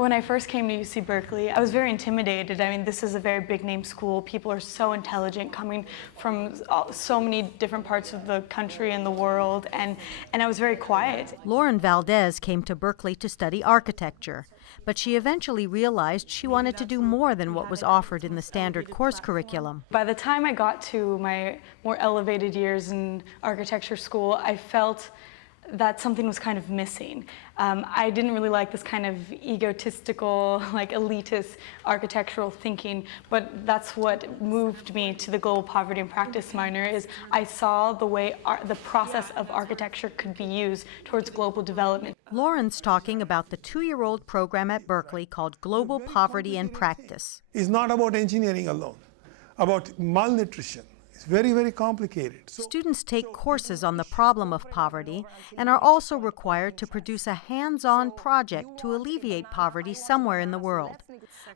When I first came to UC Berkeley, I was very intimidated. I mean, this is a very big name school. People are so intelligent, coming from so many different parts of the country and the world, and I was very quiet. Lauren Valdez came to Berkeley to study architecture, but she eventually realized she wanted to do more than what was offered in the standard course curriculum. By the time I got to my more elevated years in architecture school, I felt that something was kind of missing. I didn't really like this kind of egotistical, like elitist architectural thinking, but that's what moved me to the global poverty and practice minor. Is I saw the way the process of architecture could be used towards global development. Lauren's talking about the 2-year-old program at Berkeley called Global Poverty and Practice. It's not about engineering alone, about malnutrition. It's very, very complicated. Students take courses on the problem of poverty and are also required to produce a hands-on project to alleviate poverty somewhere in the world.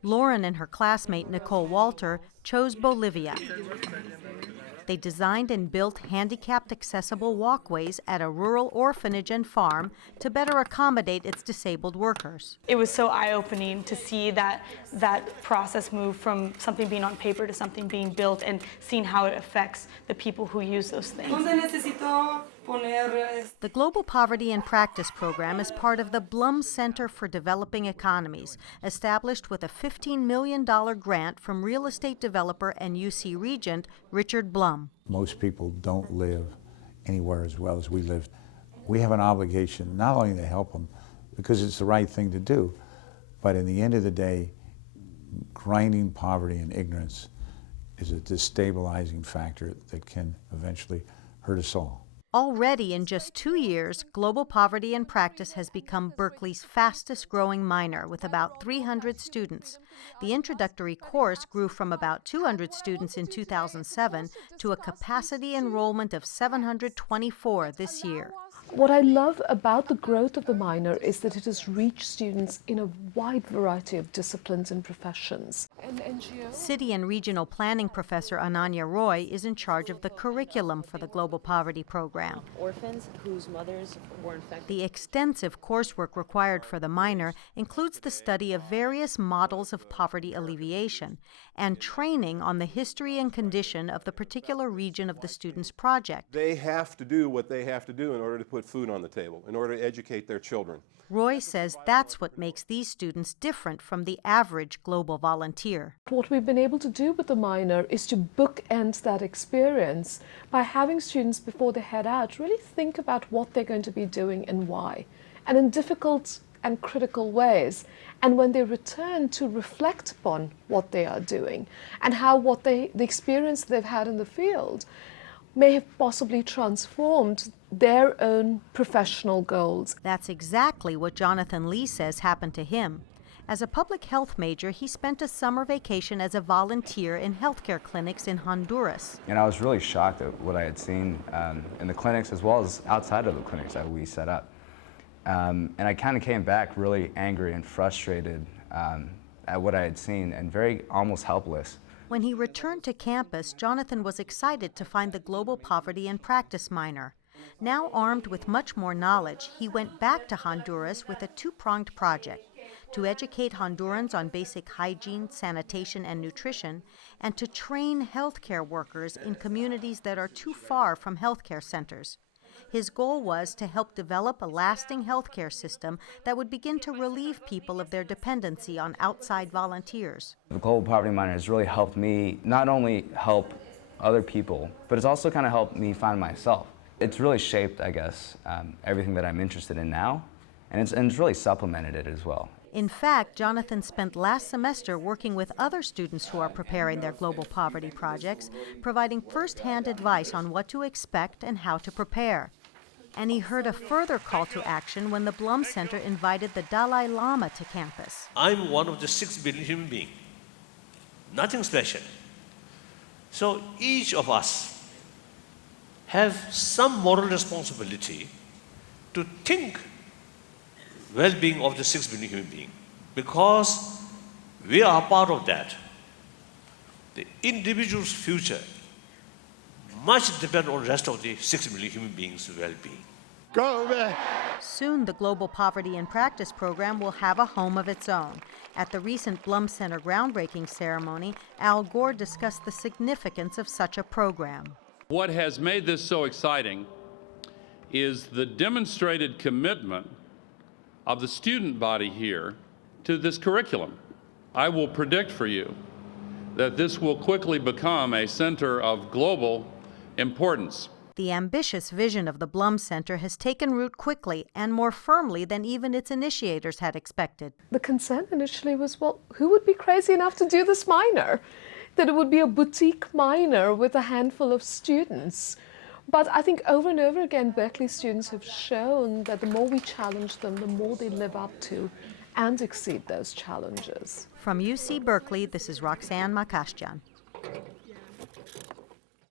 Lauren and her classmate Nicole Walter chose Bolivia. They designed and built handicapped accessible walkways at a rural orphanage and farm to better accommodate its disabled workers. It was so eye-opening to see that process move from something being on paper to something being built and seeing how it affects the people who use those things. The Global Poverty and Practice program is part of the Blum Center for Developing Economies, established with a $15 million grant from real estate developer and UC Regent Richard Blum. Most people don't live anywhere as well as we live. We have an obligation not only to help them because it's the right thing to do, but in the end of the day, grinding poverty and ignorance is a destabilizing factor that can eventually hurt us all. Already in just 2 years, Global Poverty and Practice has become Berkeley's fastest growing minor with about 300 students. The introductory course grew from about 200 students in 2007 to a capacity enrollment of 724 this year. What I love about the growth of the minor is that it has reached students in a wide variety of disciplines and professions. City and regional planning professor Ananya Roy is in charge of the curriculum for the Global Poverty program. Orphans whose mothers were infected. The extensive coursework required for the minor includes the study of various models of poverty alleviation and training on the history and condition of the particular region of the student's project. They have to do what they have to do in order to put food on the table, in order to educate their children. Roy says that's what makes these students different from the average global volunteer. What we've been able to do with the minor is to bookend that experience by having students, before they head out, really think about what they're going to be doing and why, and in difficult and critical ways. And when they return, to reflect upon what they are doing and how the experience they've had in the field may have possibly transformed their own professional goals. That's exactly what Jonathan Lee says happened to him. As a public health major, he spent a summer vacation as a volunteer in healthcare clinics in Honduras. And I was really shocked at what I had seen in the clinics as well as outside of the clinics that we set up. And I kind of came back really angry and frustrated at what I had seen and very almost helpless. When he returned to campus, Jonathan was excited to find the Global Poverty and Practice minor. Now armed with much more knowledge, he went back to Honduras with a 2-pronged project: to educate Hondurans on basic hygiene, sanitation, and nutrition, and to train healthcare workers in communities that are too far from healthcare centers. His goal was to help develop a lasting healthcare system that would begin to relieve people of their dependency on outside volunteers. The Global Poverty Minor has really helped me not only help other people, but it's also kind of helped me find myself. It's really shaped, I guess, everything that I'm interested in now, and it's really supplemented it as well. In fact, Jonathan spent last semester working with other students who are preparing their global poverty projects, providing first-hand advice on what to expect and how to prepare. And he heard a further call to action when the Blum Center invited the Dalai Lama to campus. I'm one of the 6 billion human beings, nothing special. So each of us have some moral responsibility to think well-being of the 6 billion human beings, because we are part of that. The individual's future much depends on the rest of the 6 billion human beings' well-being. Go back. Soon, the Global Poverty in Practice program will have a home of its own. At the recent Blum Center groundbreaking ceremony, Al Gore discussed the significance of such a program. What has made this so exciting is the demonstrated commitment of the student body here to this curriculum. I will predict for you that this will quickly become a center of global importance. The ambitious vision of the Blum Center has taken root quickly and more firmly than even its initiators had expected. The concern initially was, well, who would be crazy enough to do this minor? That it would be a boutique minor with a handful of students. But I think over and over again, Berkeley students have shown that the more we challenge them, the more they live up to and exceed those challenges. From UC Berkeley, this is Roxanne Makasdjian.